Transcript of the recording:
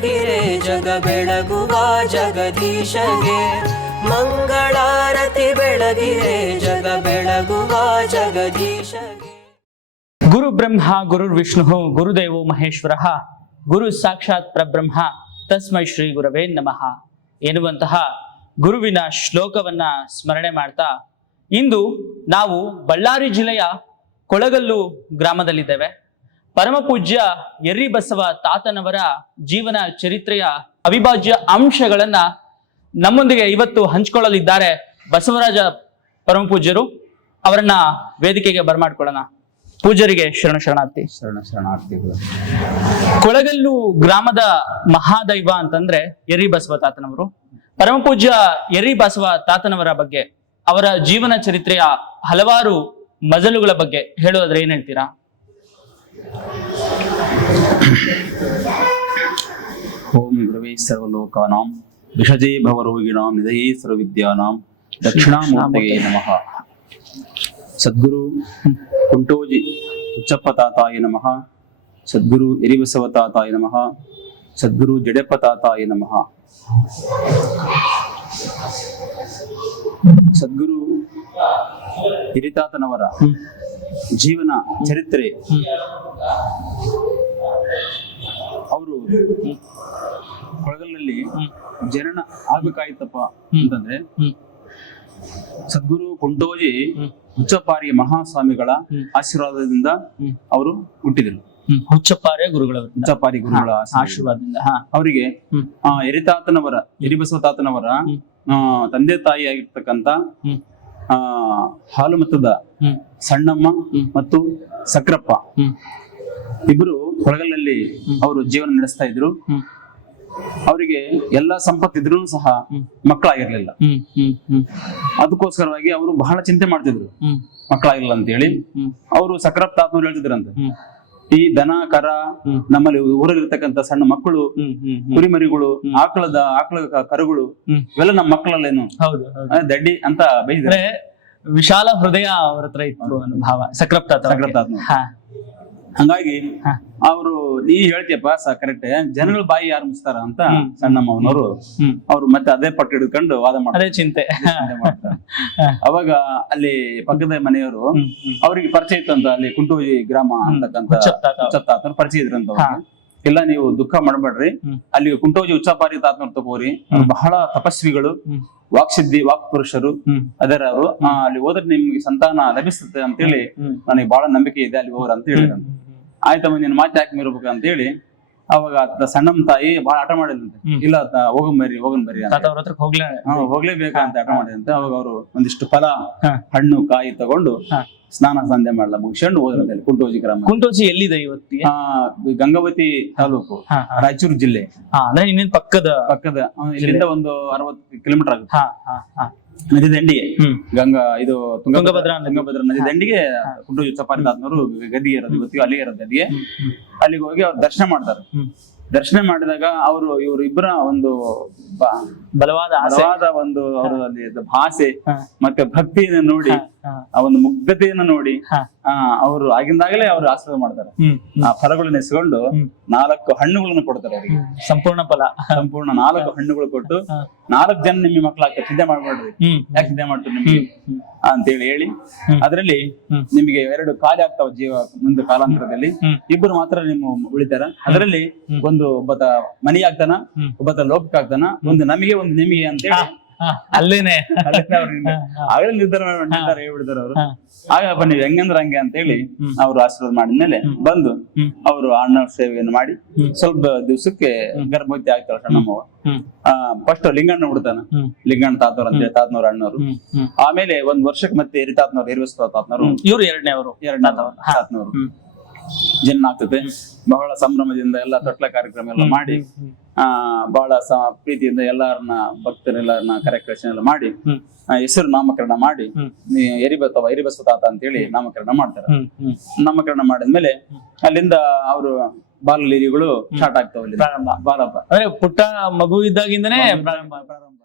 ಬೆಳಗಿರೆ ಜಗ ಬೆಳಗುವ ಜಗದೀಶಗೆ. ಮಂಗಳಾರತಿ ಬೆಳಗಿರೆ ಜಗ ಬೆಳಗುವ ಜಗದೀಶಗೆ. ಗುರು ಬ್ರಹ್ಮ ಗುರುರ್ ವಿಷ್ಣು, ಗುರುದೇವೋ ಮಹೇಶ್ವರ. ಗುರು ಸಾಕ್ಷಾತ್ ಪರಬ್ರಹ್ಮ, ತಸ್ಮೈ ಶ್ರೀ ಗುರವೇ ನಮಃ. ಎನ್ನುವಂತಹ ಗುರುವಿನ ಶ್ಲೋಕವನ್ನ ಸ್ಮರಣೆ ಮಾಡ್ತಾ, ಇಂದು ನಾವು ಬಳ್ಳಾರಿ ಜಿಲ್ಲೆಯ ಕೊಳಗಲ್ಲು ಗ್ರಾಮದಲ್ಲಿದ್ದೇವೆ. ಪರಮ ಪೂಜ್ಯ ಎರ್ರಿ ಬಸವ ತಾತನವರ ಜೀವನ ಚರಿತ್ರೆಯ ಅವಿಭಾಜ್ಯ ಅಂಶಗಳನ್ನ ನಮ್ಮೊಂದಿಗೆ ಇವತ್ತು ಹಂಚಿಕೊಳ್ಳಲಿದ್ದಾರೆ ಬಸವರಾಜ ಪರಮಪೂಜ್ಯರು. ಅವರನ್ನ ವೇದಿಕೆಗೆ ಬರಮಾಡ್ಕೊಳ್ಳೋಣ. ಪೂಜರಿಗೆ ಶರಣ ಶರಣಾರ್ಥಿ. ಶರಣ ಶರಣಾರ್ಥಿಗಳು. ಕೊಳಗಲ್ಲು ಗ್ರಾಮದ ಮಹಾದೈವ ಅಂತಂದ್ರೆ ಎರ್ರಿ ಬಸವ ತಾತನವರು. ಪರಮಪೂಜ್ಯ ಎರ್ರಿ ಬಸವ ತಾತನವರ ಬಗ್ಗೆ ಅವರ ಜೀವನ ಚರಿತ್ರೆಯ ಹಲವಾರು ಮಜಲುಗಳ ಬಗ್ಗೆ ಹೇಳೋದ್ರೆ ಏನ್ ಹೇಳ್ತೀರಾ? ಓಂ ಗುರವೇ ಸರ್ವಲೋಕಾನಾಂ ವಿಷಜೇ ಭವರೋಗಿಣಾಂ ನಿಧಯೇ ಸರ್ವವಿದ್ಯಾನಾಂ ದಕ್ಷಿಣಾಮೂರ್ತಿಗೆ ನಮಃ. ಸದ್ಗುರು ಕುಂಟೋಜಿ ಹುಚ್ಚಪ್ಪ ತಾತಾಯ ನಮಃ. ಸದ್ಗುರು ಎರಿಬಸವ ತಾತಾಯ ನಮಃ. ಸದ್ಗುರು ಜಡೆಪ್ಪ ತಾತಾಯ ನಮಃ. ಸದ್ಗುರು ಹಿರಿತಾತನವರ ಜೀವನ ಚರಿತ್ರೆ. ಅವರು ಕೊಳಗಲ್ನಲ್ಲಿ ಜನನ ಆಗ್ಬೇಕಾಯ್ತಪ್ಪ ಅಂತಂದ್ರೆ ಸದ್ಗುರು ಕುಂಟೋಜಿ ಹುಚ್ಚಪಾರಿ ಮಹಾಸ್ವಾಮಿಗಳ ಆಶೀರ್ವಾದದಿಂದ. ಅವರು ಹುಟ್ಟಿದರು. ಹ್ಮ್. ಗುರುಗಳ ಹುಚ್ಚಪಾರಿ ಗುರುಗಳ ಆಶೀರ್ವಾದದಿಂದ ಅವರಿಗೆ ಎರಿತಾತನವರ ಎರಿಬಸವ ತಾತನವರ. ತಂದೆ ತಾಯಿ ಆಗಿರ್ತಕ್ಕಂತ ಹಾಲು ಮತದ ಸಣ್ಣಮ್ಮ ಮತ್ತು ಸಕ್ರಪ್ಪ. ಇಬ್ಬರು ಕೊಳಗಲ್ನಲ್ಲಿ ಅವರು ಜೀವನ ನಡೆಸ್ತಾ ಇದ್ರು. ಅವರಿಗೆ ಎಲ್ಲಾ ಸಂಪತ್ತಿದ್ರು ಸಹ ಮಕ್ಕಳಾಗಿರ್ಲಿಲ್ಲ. ಅದಕ್ಕೋಸ್ಕರವಾಗಿ ಅವರು ಬಹಳ ಚಿಂತೆ ಮಾಡ್ತಿದ್ರು. ಮಕ್ಕಳಾಗಿಲ್ಲ ಅಂತ ಹೇಳಿ ಅವರು ಸಕ್ರಪ್ಪ ಆತ್ಮ ಹೇಳ್ತಿದ್ರಂತೆ. ಈ ದನ ಕರ. ನಮ್ಮಲ್ಲಿ ಊರಲ್ಲಿರ್ತಕ್ಕಂಥ ಸಣ್ಣ ಮಕ್ಕಳು ಕುರಿಮರಿಗಳು ಆಕಳದ ಆಕಳ ಕರುಗಳು. ಇವೆಲ್ಲ ನಮ್ಮ ಮಕ್ಕಳಲ್ಲೇನು? ದಡ್ಡಿ ಅಂತ ಬೈದ್ರೆ ವಿಶಾಲ ಹೃದಯ ಅವ್ರ ಹತ್ರ ಇತ್ತು ಭಾವ ಸಕ್ರಪ್ತ ಸಕ್ರಪ್ತ ಹಂಗಾಗಿ. ಅವರು ನೀ ಹೇಳ್ತೀಯಪ್ಪ ಸ ಕರೆಕ್ಟ್ ಜನಗಳ ಬಾಯಿ ಯಾರು ಮುಸ್ತಾರ ಅಂತ ಸಣ್ಣ ಮಾವನವರು ಅವ್ರು ಮತ್ತೆ ಅದೇ ಪಟ್ಟು ಹಿಡ್ಕೊಂಡು ವಾದ ಮಾಡ್ತಾರೆ. ಚಿಂತೆ. ಅವಾಗ ಅಲ್ಲಿ ಪಕ್ಕದ ಮನೆಯವರು ಅವ್ರಿಗೆ ಪರಿಚಯ ಇತ್ತು ಅಂತ ಅಲ್ಲಿ ಕುಂಟೋಜಿ ಗ್ರಾಮ ಅಂತಕ್ಕಂತ. ಪರಿಚಯ ಇದ್ರಂತ. ಇಲ್ಲ ನೀವು ದುಃಖ ಮಾಡಬೇಡ್ರಿ. ಅಲ್ಲಿ ಕುಂಟೋಜಿ ಉಚ್ಚಾಪಾರಿ ತಾತನವ್ರು ತಗೋರಿ. ಬಹಳ ತಪಸ್ವಿಗಳು. ವಾಕ್ಸಿದ್ಧಿ ವಾಕ್ ಪುರುಷರು. ಹ್ಮ್. ಅದರ ಅವರು. ಆ, ಅಲ್ಲಿ ಹೋದ್ರೆ ನಿಮ್ಗೆ ಸಂತಾನ ಲಭಿಸುತ್ತೆ ಅಂತೇಳಿ ಹೇಳಿ ನನಗೆ ಬಹಳ ನಂಬಿಕೆ ಇದೆ ಅಲ್ಲಿ ಹೋಗ್ರ ಅಂತ ಹೇಳಿದಂತೆ ಹ್ಮ್. ಆಯ್ತಮ್ಮ ನಿನ್ ಮಾತು ಯಾಕೆ ಮೀರ್ಬೇಕು ಅಂತ ಹೇಳಿ ಅವಾಗ ಆತ ಸಣ್ಣಮ್ಮ ತಾಯಿ ಬಹಳ ಹಠ ಮಾಡಿದಂತೆ. ಇಲ್ಲ ಹೋಗನ್ ಬರ್ರಿ ಹೋಗನ್ ಬರ್ರಿ ಹೋಗ್ಲೇಬೇಕಾ ಅಂತ ಹಠ ಮಾಡಿದಂತೆ. ಅವಾಗ ಅವರು ಒಂದಿಷ್ಟು ಫಲ ಹಣ್ಣು ಕಾಯಿ ತಗೊಂಡು. ಸ್ನಾನ ಸಂಧ್ಯೆ ಮಾಡ್ಲ ಮುಗಿಸ್ಕೊಂಡು ಹೋದ್ರಂತೆ ಕುಂಟೋಜಿ ಗ್ರಾಮ. ಕುಂಟೋಜಿ ಎಲ್ಲಿದೆ ಇವತ್ತು ಗಂಗಾವತಿ ತಾಲೂಕು ರಾಯಚೂರು ಜಿಲ್ಲೆ. ಪಕ್ಕದ ಪಕ್ಕದ ಇಲ್ಲಿಂದ ಒಂದು ಅರವತ್ತು ಕಿಲೋಮೀಟರ್ ಆಗುತ್ತೆ. ಹಾ ಹಾ ಹಾ. ನದಿ ದಂಡಿಗೆ. ಗಂಗಾ ಇದು ತುಂಗಭದ್ರಾ ತುಂಗಭದ್ರಾ ನದಿ. ದಂಡಿಗೆ ಕುಂಟೋಜಿ ಚಪಾತಿ ತಾತನವರು ಗದಿಗೆ ಇರೋದು ಇವತ್ತಿಗೂ ಅಲ್ಲಿಗೆ ಇರೋದು ಗದಿಗೆ ಅಲ್ಲಿಗೆ ಹೋಗಿ ಅವ್ರು ದರ್ಶನ ಮಾಡ್ತಾರೆ. ದರ್ಶನ ಮಾಡಿದಾಗ ಅವರು ಇವರು ಇಬ್ಬರ ಒಂದು ಬಲವಾದ ಬಲವಾದ ಒಂದು ಅವರ ಅಲ್ಲಿ ಭಾಷೆ ಮತ್ತೆ ಭಕ್ತಿಯನ್ನು ನೋಡಿ ಆ ಒಂದು ಮುಗ್ಧತೆಯನ್ನ ನೋಡಿ ಆ ಅವರು ಆಗಿಂದಾಗಲೇ ಅವರು ಆಶೀರ್ವಾದ ಮಾಡ್ತಾರೆ. ಆ ಫಲಗಳನ್ನ ಇಸ್ಕೊಂಡು ನಾಲ್ಕು ಹಣ್ಣುಗಳನ್ನು ಕೊಡ್ತಾರೆ ಅವರಿಗೆ. ಸಂಪೂರ್ಣ ಫಲ. ಸಂಪೂರ್ಣ ನಾಲ್ಕು ಹಣ್ಣುಗಳು ಕೊಟ್ಟು. ನಾಲ್ಕು ಜನ ನಿಮ್ಮ ಮಕ್ಕಳಾಗ್ತಾರೆ ಚಿಂತೆ ಮಾಡ್ಬೇಡ್ರಿ. ಯಾಕೆ ಚಿಂತೆ ಮಾಡ್ತಾರೆ ನಿಮ್ಗೆ? ಹೇಳಿ ಅಂತೇಳಿ ಹೇಳಿ. ಅದರಲ್ಲಿ ನಿಮಗೆ ಎರಡು ಖಾಲಿ ಆಗ್ತಾವ ಜೀವ ಮುಂದೆ ಕಾಲಾಂತರದಲ್ಲಿ. ಇಬ್ಬರು ಮಾತ್ರ ನಿಮ್ಮ ಉಳಿತಾರ. ಅದರಲ್ಲಿ ಒಂದು ಒಬ್ಬತ ಮನಿ ಆಗ್ತಾನ. ಒಬ್ಬತ ಲೋಕಕ್ಕೆ ಆಗ್ತಾನ ಒಂದು ನಮಗೆ ಒಂದು ನಿಮಗೆ ಅಂತೇಳಿ ಹಾ, ಅಲ್ಲೇನೆ. ಆಗಲೇ ನಿರ್ಧಾರ ಹೇಳ್ಬಿಡ್ತಾರ ಅವರು. ಆಗ ಬನ್ನಿ ಹೆಂಗಂದ್ರ ಹಂಗೆ ಅಂತ ಹೇಳಿ ಅವ್ರು ಆಶೀರ್ವಾದ ಮಾಡಿದ್ಮೇಲೆ ಬಂದು. ಅವರು ಅಣ್ಣ ಸೇವೆಯನ್ನು ಮಾಡಿ ಸ್ವಲ್ಪ ದಿವಸಕ್ಕೆ ಗರ್ಭವತಿ ಆಗ್ತಾಳ ಸಣ್ಣಮ್ಮವ ಆ ಫಸ್ಟ್ ಲಿಂಗಣ್ಣ ಹುಡ್ತಾನ. ಲಿಂಗಣ್ಣ ತಾತವ್ರ ಅಂತ ಹೇಳಿ ತಾತನವ್ರ ಅಣ್ಣವ್ರು. ಆಮೇಲೆ ಒಂದ್ ವರ್ಷಕ್ಕೆ ಮತ್ತೆ ಹಿರಿ ತಾತನವ್ರು. ತಾತನವ್ರು ಇವ್ರು ಎರಡನೇ ಅವರು ಎರಡನೇ ತಾತನವ್ರು. ಹ್ಮ್ ಆಗ್ತದೆ. ಬಹಳ ಸಂಭ್ರಮದಿಂದ ಎಲ್ಲ ತೊಟ್ಲ ಕಾರ್ಯಕ್ರಮ ಎಲ್ಲ ಮಾಡಿ ಆ ಬಹಳ ಪ್ರೀತಿಯಿಂದ ಎಲ್ಲಾರನ್ನ ಭಕ್ತರೆಲ್ಲಾರನ್ನ ಕಾರ್ಯಕ್ರಮ ಎಲ್ಲ ಮಾಡಿ. ಹೆಸರು ನಾಮಕರಣ ಮಾಡಿ ಎರಿಬತ್ತವ ಎರಿಬಸ್ವ ತಾತ ಅಂತೇಳಿ ನಾಮಕರಣ ಮಾಡ್ತಾರೆ. ನಾಮಕರಣ ಮಾಡಿದ್ಮೇಲೆ ಅಲ್ಲಿಂದ ಅವರು ಬಾಲಲೀಲಿಗಳು ಸ್ಟಾರ್ಟ್ ಆಗ್ತಾವ ಪ್ರಾರಂಭ. ಬಾಲಪ್ಪ. ಅಂದ್ರೆ ಪುಟ್ಟ ಮಗು ಇದ್ದಾಗಿಂದನೇ ಪ್ರಾರಂಭ. ಪ್ರಾರಂಭ.